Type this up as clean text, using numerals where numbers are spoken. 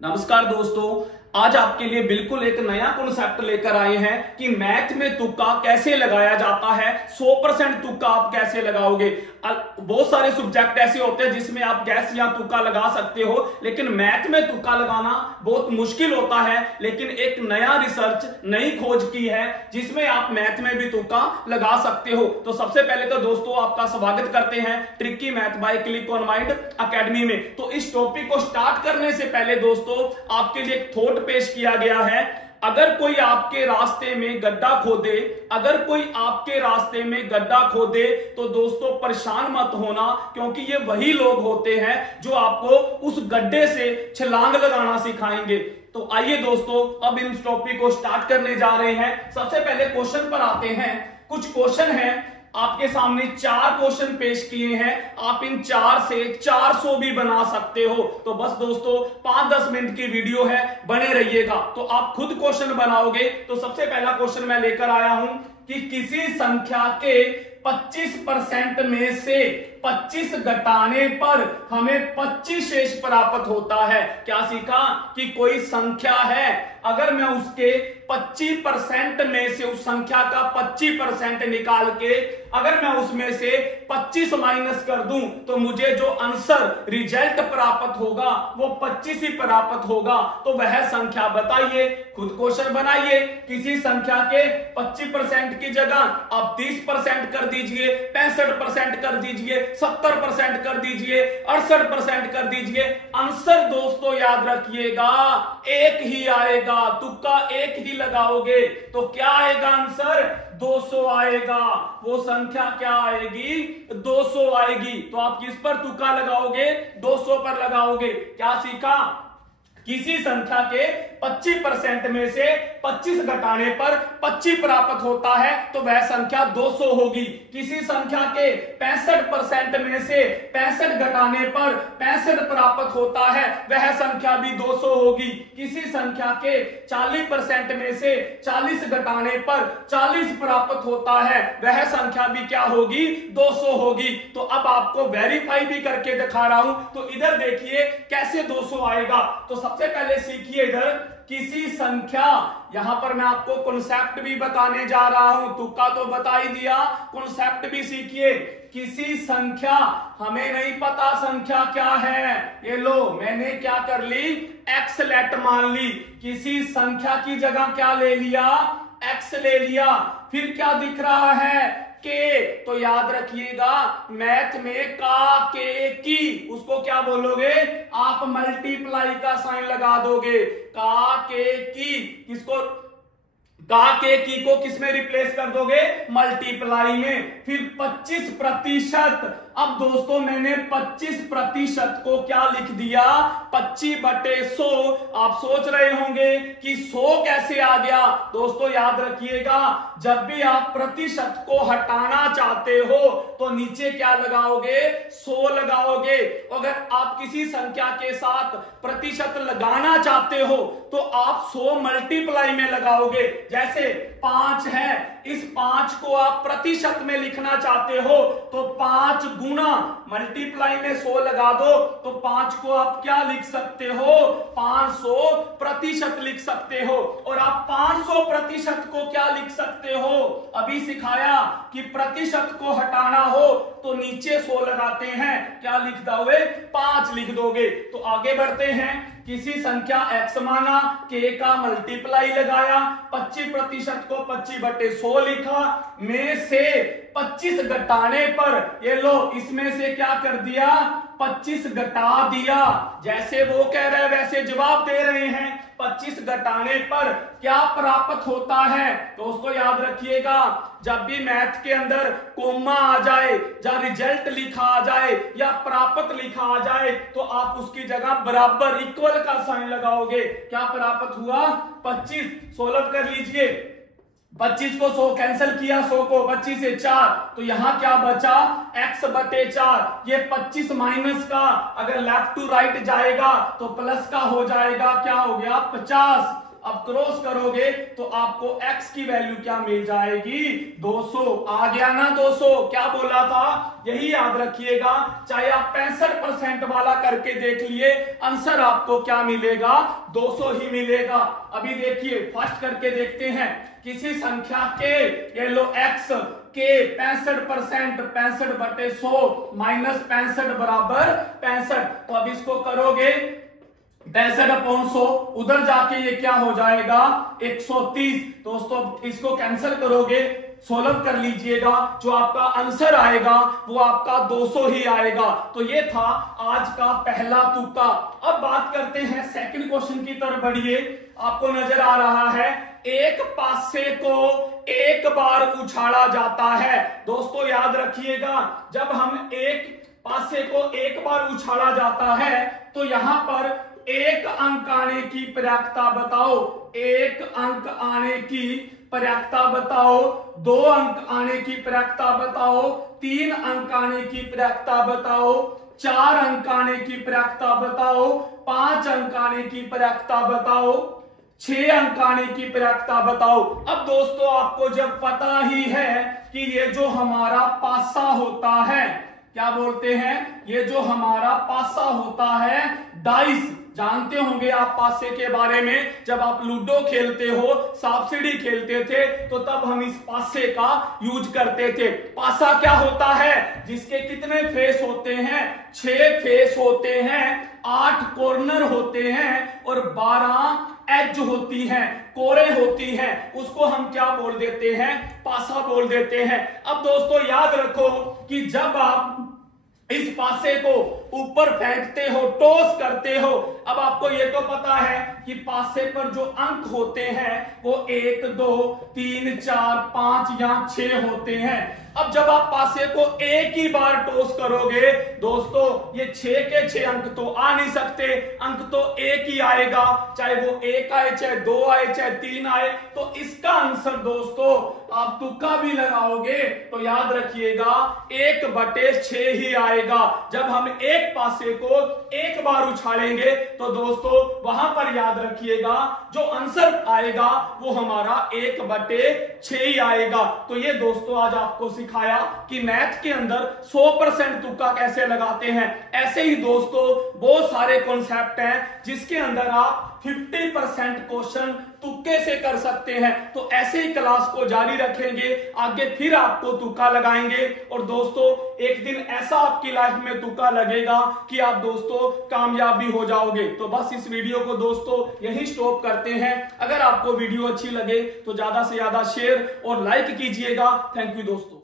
नमस्कार दोस्तों, आज आपके लिए बिल्कुल एक नया कॉन्सेप्ट लेकर आए हैं कि मैथ में तुक्का कैसे लगाया जाता है। 100% तुक्का आप कैसे लगाओगे। बहुत सारे सब्जेक्ट ऐसे होते हैं जिसमें आप गैस या तुक्का लगा सकते हो, लेकिन मैथ में तुक्का लगाना बहुत मुश्किल होता है। लेकिन एक नया रिसर्च, नई खोज की है जिसमें आप मैथ में भी तुक्का लगा सकते हो। तो सबसे पहले तो दोस्तों आपका स्वागत करते हैं tricky math bye click on mind academy में। तो इस टॉपिक को स्टार्ट करने से पहले दोस्तों आपके लिए एक थॉट पेश किया गया है। अगर कोई आपके रास्ते में गड्ढा खोदे, तो दोस्तों परेशान मत होना, क्योंकि ये वही लोग होते हैं जो आपको उस गड्ढे से छलांग लगाना सिखाएंगे। तो आइए दोस्तों अब इन टॉपिक को स्टार्ट करने जा रहे हैं। सबसे पहले क्वेश्चन पर आते हैं। कुछ क्वेश्चन है आपके सामने, 4 क्वेश्चन पेश किए हैं। आप इन 4 से 400 भी बना सकते हो। तो बस दोस्तों 5-10 मिनट की वीडियो है, बने रहिएगा। तो आप खुद क्वेश्चन बनाओगे। तो सबसे पहला क्वेश्चन मैं लेकर आया हूं कि किसी संख्या के 25% में से 25 घटाने पर हमें 25 शेष प्राप्त होता है। क्या सीखा कि कोई संख्या है, अगर मैं उसके 25% में से उस संख्या का 25% निकाल के अगर मैं उसमें से 25 माइनस कर दूं तो मुझे जो आंसर रिजल्ट प्राप्त होगा वो 25 ही प्राप्त होगा। तो वह संख्या बताइए, खुद क्वेश्चन बनाइए। किसी संख्या के 25% की जगह आप 30% कर दीजिए, 65% कर दीजिए, 70% कर दीजिए, 68% कर दीजिए। आंसर दोस्तों याद रखिएगा एक ही आएगा। तुक्का एक ही लगाओगे तो क्या आएगा आंसर? 200 आएगा। वो संख्या क्या आएगी? 200 आएगी। तो आप किस पर तुक्का लगाओगे? 200 पर लगाओगे। क्या सीखा? किसी संख्या के 25% में से 25 घटाने पर 25 प्राप्त होता है तो वह संख्या 200 होगी। किसी संख्या के 65% में से 65 घटाने पर 65 प्राप्त होता है वह संख्या भी 200 होगी। किसी संख्या के 40% में से 40 घटाने पर 40 प्राप्त होता है वह संख्या भी क्या होगी? 200 होगी। तो अब आपको वेरीफाई भी करके दिखा रहा हूं। तो इधर देखिए कैसे 200 आएगा। तो सबसे पहले सीखिए इधर किसी संख्या, यहां पर मैं आपको कॉन्सेप्ट भी बताने जा रहा हूं। तुक्का तो बता ही दिया, कॉन्सेप्ट भी सीखिए। किसी संख्या, हमें नहीं पता संख्या क्या है, ये लो मैंने क्या कर ली? एक्स लेट मान ली। किसी संख्या की जगह क्या ले लिया? एक्स ले लिया। फिर क्या दिख रहा है? के। तो याद रखिएगा मैथ में का के की, उसको क्या बोलोगे? आप मल्टीप्लाई का साइन लगा दोगे। का के की किसको? का के की को किसमें रिप्लेस कर दोगे? मल्टीप्लाई में। फिर 25%। अब दोस्तों मैंने 25% को क्या लिख दिया? 25/100। आप सोच रहे होंगे कि 100 कैसे आ गया। दोस्तों याद रखिएगा जब भी आप प्रतिशत को हटाना चाहते हो तो नीचे क्या लगाओगे? 100 लगाओगे। अगर आप किसी संख्या के साथ प्रतिशत लगाना चाहते हो तो आप 100 मल्टीप्लाई में लगाओगे। जैसे 5 है, इस 5 को आप प्रतिशत में लिखना चाहते हो तो 5 गुना मल्टीप्लाई में 100 लगा दो तो 5 को आप क्या लिख सकते हो? 500% लिख सकते हो। और आप 500% को क्या लिख सकते हो? अभी सिखाया कि प्रतिशत को हटाना हो तो नीचे 100 लगाते हैं, क्या लिख दोगे? 5 लिख दोगे। तो आगे बढ़ते हैं। किसी संख्या x माना, k का मल्टीप्लाई लगाया, 25% को 25/100 लिखा, में से 25 घटाने पर ये लो इसमें से क्या कर दिया? 25 घटा दिया। जैसे वो कह रहे हैं वैसे जवाब दे रहे हैं। 25 घटाने पर क्या प्राप्त होता है? तो उसको याद रखिएगा जब भी मैथ के अंदर कोमा आ जाए या रिजल्ट लिखा आ जाए या प्राप्त लिखा आ जाए तो आप उसकी जगह बराबर इक्वल का साइन लगाओगे। क्या प्राप्त हुआ? 25। सोल्व कर लीजिए। 25 को 100 कैंसिल किया, 100 को 25 से 4 तो यहां क्या बचा? x/4। ये 25 माइनस का अगर लेफ्ट टू राइट जाएगा तो प्लस का हो जाएगा। क्या हो गया? 50। अब क्रॉस करोगे तो आपको x की वैल्यू क्या मिल जाएगी, 200। आ गया ना 200, क्या बोला था, यही याद रखिएगा। चाहे आप 65% वाला करके देख लिए, आंसर आपको क्या मिलेगा, 200 ही मिलेगा। अभी देखिए फर्स्ट करके देखते हैं। किसी संख्या के, ये लो x के 65%, 65/100 माइनस 65 बराबर 65। तो अब इसको करोगे 65/100, उधर जाके ये क्या हो जाएगा 130। दोस्तों इसको कैंसिल करोगे, सोल्व कर लीजिएगा, जो आपका आंसर आएगा वो आपका 200 ही आएगा। तो ये था आज का पहला तुक्का। अब बात करते हैं सेकंड क्वेश्चन की तरफ बढ़िए। आपको नजर आ रहा है, एक पासे को एक बार उछाला जाता है। दोस्तों याद रखिएगा, जब हम एक पासे को एक बार उछाला जाता है तो यहां पर एक अंक आने की प्रयाक्ता बताओ, एक अंक आने की प्रयाक्ता बताओ, 2 अंक आने की प्रयाक्ता बताओ, 3 अंक आने की प्रयाक्ता बताओ, 4 अंक आने की प्रयाक्ता बताओ, 5 अंक आने की प्रयाक्ता बताओ, 6 अंक आने की प्रयाक्ता बताओ। अब दोस्तों आपको जब पता ही है कि ये जो हमारा पासा होता है, क्या बोलते हैं, ये जो हमारा पासा होता है, डाइस, जानते होंगे आप पासे के बारे में। जब आप लूडो खेलते हो, सांप सीढ़ी खेलते थे, तो तब हम इस पासे का यूज करते थे। पासा क्या होता है, जिसके कितने फेस होते हैं, 6 फेस होते हैं, 8 कॉर्नर होते हैं और 12 एज होती हैं, कोरे होती हैं। उसको हम क्या बोल देते हैं, पासा बोल देते हैं। अब दोस्तों याद रखो कि जब आप इस पासे को ऊपर फेंकते हो, टॉस करते हो, अब आपको ये तो पता है कि पासे पर जो अंक होते हैं वो 1, 2, 3, 4, 5 या 6 होते हैं। अब जब आप पासे को एक ही बार टॉस करोगे दोस्तों, ये 6 के 6 अंक तो आ नहीं सकते, अंक तो एक ही आएगा, चाहे वो 1 आए, चाहे 2 आए, चाहे 3 आए। तो इसका आंसर दोस्तों आप तुक्का भी लगाओगे तो याद रखिएगा 1/6 ही आएगा। जब हम एक पासे को एक बार उछालेंगे तो दोस्तों वहां पर याद रखिएगा जो आंसर आएगा वो हमारा 1/6 ही आएगा। तो ये दोस्तों आज आपको सिखाया कि मैथ के अंदर 100% तुक्का कैसे लगाते हैं। ऐसे ही दोस्तों बहुत सारे कॉन्सेप्ट हैं जिसके अंदर आप 50% क्वेश्चन तुक्के से कर सकते हैं। तो ऐसे ही क्लास को जारी रखेंगे, आगे फिर आपको तुक्का लगाएंगे। और दोस्तों एक दिन ऐसा आपकी लाइफ में तुक्का लगेगा कि आप दोस्तों कामयाब भी हो जाओगे। तो बस इस वीडियो को दोस्तों यही स्टॉप करते हैं। अगर आपको वीडियो अच्छी लगे तो ज्यादा से ज्यादा शेयर और लाइक कीजिएगा। थैंक यू दोस्तों।